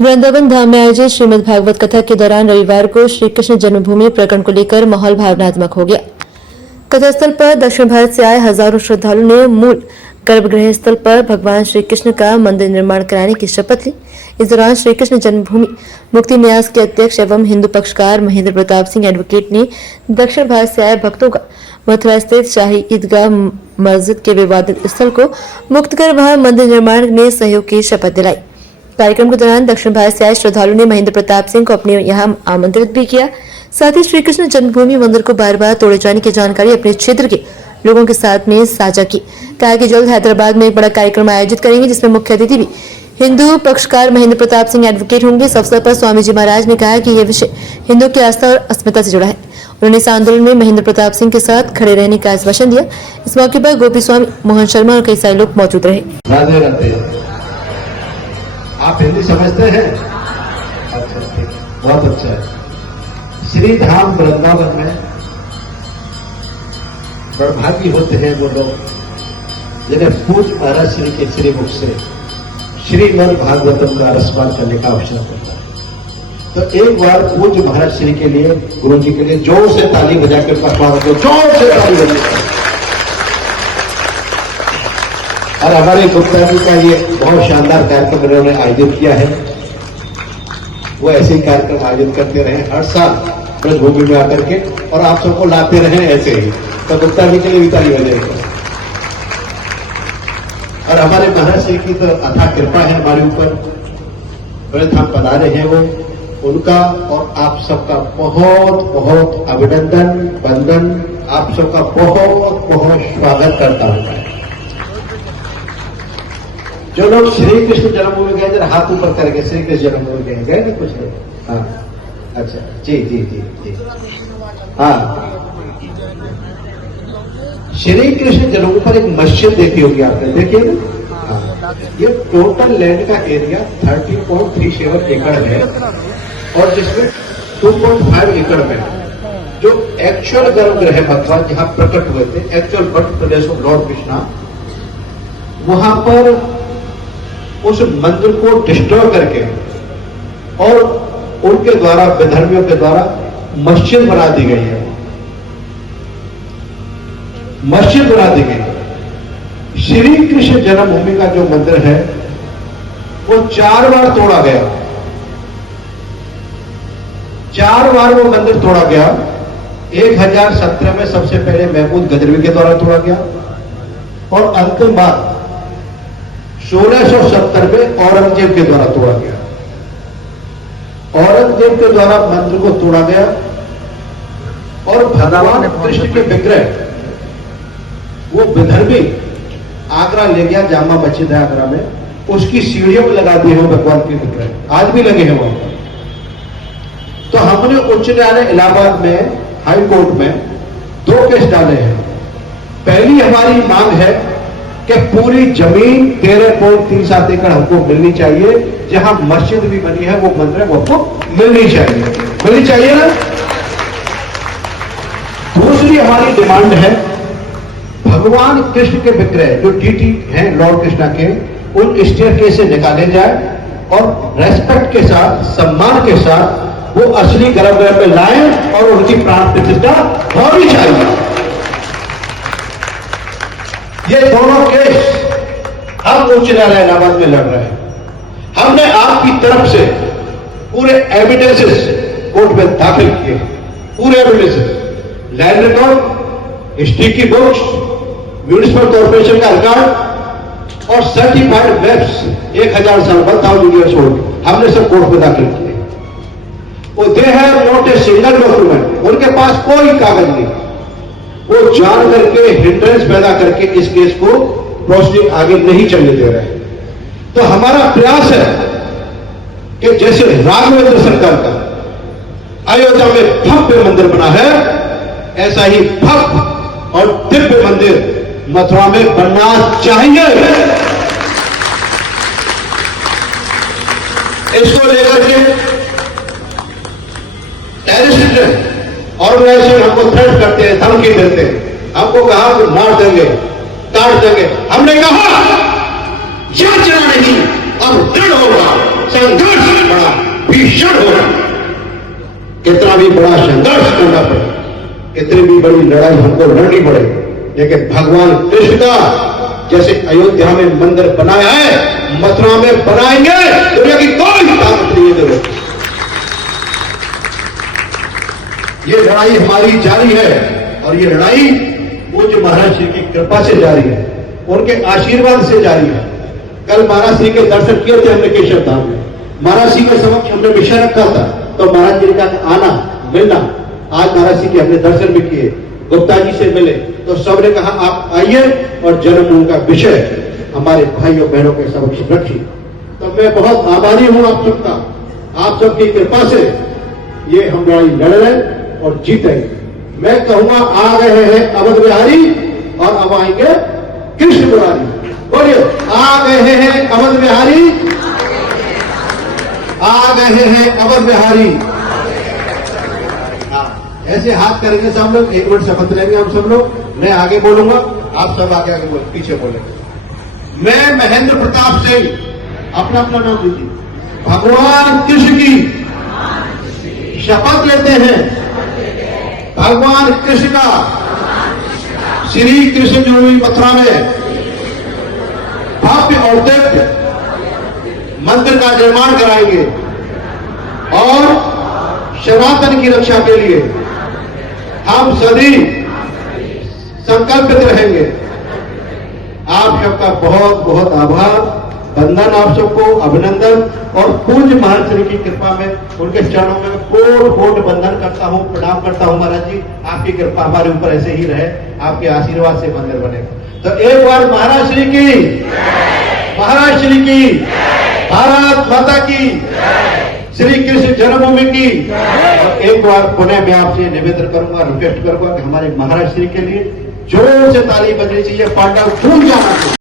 वृंदावन धाम में आयोजित श्रीमद् भागवत कथा के दौरान रविवार को श्री कृष्ण जन्मभूमि प्रकरण को लेकर माहौल भावनात्मक हो गया। कथास्थल पर दक्षिण भारत से आए हजारों श्रद्धालुओं ने मूल गर्भगृह स्थल पर भगवान श्री कृष्ण का मंदिर निर्माण कराने की शपथ ली। इस दौरान श्री कृष्ण जन्मभूमि मुक्ति न्यास के अध्यक्ष एवं हिंदू पक्षकार महेंद्र प्रताप सिंह एडवोकेट ने दक्षिण भारत से आए भक्तों का मथुरा स्थित शाही ईदगाह मस्जिद के विवादित स्थल को मुक्त कर वहां मंदिर निर्माण में सहयोग की शपथ दिलाई। कार्यक्रम के दौरान दक्षिण भारत से आए श्रद्धालुओं ने महेंद्र प्रताप सिंह को अपने यहाँ आमंत्रित भी किया। साथ ही श्री कृष्ण जन्मभूमि मंदिर को बार बार तोड़े जाने की जानकारी अपने क्षेत्र के लोगों के साथ में साझा की। कहा कि जल्द हैदराबाद में एक बड़ा कार्यक्रम आयोजित करेंगे जिसमें मुख्य अतिथि भी हिंदू पक्षकार महेंद्र प्रताप सिंह एडवोकेट होंगे। इस अवसर पर स्वामी जी महाराज ने कहा कि यह विषय हिंदू की आस्था और अस्मिता से जुड़ा है। उन्होंने इस आंदोलन में महेंद्र प्रताप सिंह के साथ खड़े रहने का आश्वासन दिया। इस मौके पर गोपी स्वामी, मोहन शर्मा और कई सारे लोग मौजूद रहे। राधे राधे। आप हिंदी समझते हैं? अच्छा, ठीक, बहुत अच्छा है। श्री धाम वृंदावन में बड़भागी होते हैं वो लोग जिन्हें पूज्य महाराज श्री के श्रीमुख से श्रीमद् भागवतम का रसपान करने का अवसर होता है। तो एक बार पूज्य महाराज श्री के लिए, गुरु जी के लिए जोर से ताली बजाकर स्वागत करो, जोर से ताली बजाकर। और हमारे गुप्ता जी का ये बहुत शानदार कार्यक्रम इन्होंने आयोजित किया है। वो ऐसे ही कार्यक्रम आयोजित करते रहे हर साल ब्रजभूमि में आकर के, और आप सबको लाते रहे ऐसे ही। तो गुप्ता जी के लिए भी ताली बजाएगा। और हमारे महाराज श्री की तो अथाह कृपा है हमारे ऊपर, ब्रजधाम पधारे हैं वो, उनका और आप सबका बहुत बहुत अभिनंदन, वंदन, आप सबका बहुत बहुत स्वागत करता हूं। जो लोग श्री कृष्ण जन्मभूमि गए जरा हाथ ऊपर करके, श्री कृष्ण जन्मभूमि गए नहीं कुछ लोग? हाँ, अच्छा, जी जी जी जी, हाँ। श्री कृष्ण जन्मभूमि पर एक मस्जिद देखी होगी आपने, देखिए ना। हाँ, ये टोटल लैंड का एरिया 30.37 एकड़ है, और जिसमें 2.5 एकड़ में जो एक्चुअल गर्भगृह भगवान जहां प्रकट हुए थे, actual birth place of Lord Krishna, वहां पर उस मंदिर को डिस्ट्रॉय करके और उनके द्वारा, विधर्मियों के द्वारा मस्जिद बना दी गई है। मस्जिद बना दी गई। श्री कृष्ण जन्मभूमि का जो मंदिर है वो 4 बार तोड़ा गया। 4 बार वो मंदिर तोड़ा गया। 1017 में सबसे पहले महमूद गजनवी के द्वारा तोड़ा गया, और अंतिम बार 1670 में औरंगजेब के द्वारा तोड़ा गया। औरंगजेब के द्वारा मंदिर को तोड़ा गया, और भगवान कृष्ण के विग्रह वो विधर्मी आगरा ले गया, जामा मस्जिद है आगरा में, उसकी सीढ़ियों में लगा दिए हो भगवान के विग्रह, आज भी लगे हैं वहां पर। तो हमने उच्च न्यायालय इलाहाबाद में, हाई कोर्ट में 2 केस डाले हैं। पहली हमारी मांग है कि पूरी जमीन 13.37 एकड़ हमको मिलनी चाहिए। जहां मस्जिद भी बनी है, वो मंदिर वो हमको मिलनी चाहिए ना। दूसरी हमारी डिमांड है, भगवान कृष्ण के विग्रह जो डीटी हैं लॉर्ड कृष्णा के, उन स्टेयरकेस से निकाले जाए और रेस्पेक्ट के साथ, सम्मान के साथ वो असली गर्भगृह में लाएं, और उनकी प्राण प्रतिष्ठा होनी चाहिए। ये दोनों केस हम उच्च न्यायालय इलाहाबाद में लड़ रहे हैं। हमने आपकी तरफ से पूरे एविडेंसेस कोर्ट में दाखिल किए, पूरे एविडेंसेस, लैंड रिकॉर्ड, हिस्ट्री की बुक्स, म्यूनिसिपल कॉर्पोरेशन का रिकॉर्ड और सर्टिफाइड मैप्स 1000 साल 1000 ईयर्स ओल्ड, हमने सब कोर्ट में दाखिल किए। वो they have not a single document, उनके पास कोई कागज नहीं। वो जान करके हिंड्रेंस पैदा करके इस केस को प्रोसीडिंग आगे नहीं चलने दे रहे हैं। तो हमारा प्रयास है कि जैसे राघवेंद्र सरकार का अयोध्या में भव्य मंदिर बना है, ऐसा ही भव्य और दिव्य मंदिर मथुरा में बनना चाहिए। इसको लेकर के टेररिस्ट ऑर्गेनाइजेशन हमको थ्रेट करते हैं, धमकी देते हैं, हमको कहा कि मार देंगे, काट देंगे। हमने कहा जांचना नहीं, अब दृढ़ होगा संघर्ष। भीषण होगा, कितना भी बड़ा संघर्ष करना पड़े, कितनी भी बड़ी लड़ाई हमको लड़नी पड़े, लेकिन भगवान कृष्ण का जैसे अयोध्या में मंदिर बनाया है, मथुरा में बनाएंगे। दुनिया की कोई ताकत नहीं है। ये लड़ाई हमारी जारी है और ये लड़ाई पूज्य महाराज श्री की कृपा से जारी है, उनके आशीर्वाद से जारी है। कल महाराज श्री के दर्शन किए थे हमने केशव धाम में। महाराज श्री के समक्ष हमने विषय रखा था, तो महाराज जी ने कहा आना मिलना। आज महाराज जी के हमने दर्शन भी किए, गुप्ता जी से मिले, तो सबने कहा आप आइए और जन्मभूमि का विषय हमारे भाइयों बहनों के समक्ष रखिए। तो मैं बहुत आभारी हूं आप सबका, आप सबकी कृपा से ये हम लड़ाई लड़ रहे और जीतेंगे। मैं कहूंगा आ गए हैं अवध बिहारी और अब आएंगे कृष्ण मुरारी। बोलिए आ गए हैं अवध बिहारी, आ गए हैं अवध बिहारी। ऐसे हाथ करेंगे सब लोग, 1 मिनट शपथ लेंगे हम सब लोग। मैं आगे बोलूंगा, आप सब आगे आगे बोल, पीछे बोलेंगे। मैं महेंद्र प्रताप सिंह, अपना अपना नाम लीजिए, भगवान कृष्ण की शपथ लेते हैं। भगवान कृष्ण का श्री कृष्ण जन्मभूमि मथुरा में भव्य और दिव्य मंदिर का निर्माण कराएंगे और सनातन की रक्षा के लिए हम सभी संकल्पित रहेंगे। आप सबका बहुत बहुत आभार, वंदन आप सबको, अभिनंदन और पूज्य महाराज श्री की कृपा में उनके चरणों में कोट कोट वंदन करता हूं, प्रणाम करता हूं। महाराज जी आपकी कृपा हमारे ऊपर ऐसे ही रहे, आपके आशीर्वाद से मंदिर बनेगा। तो एक बार महाराज श्री की, महाराज श्री की, भारत माता की, श्री कृष्ण जन्मभूमि की। और एक बार पुनः मैं आपसे निवेदन करूंगा, रिक्वेस्ट करूंगा कि हमारे महाराज श्री के लिए जोर से ताली बजनी चाहिए, पांडव झूम जाना चाहिए।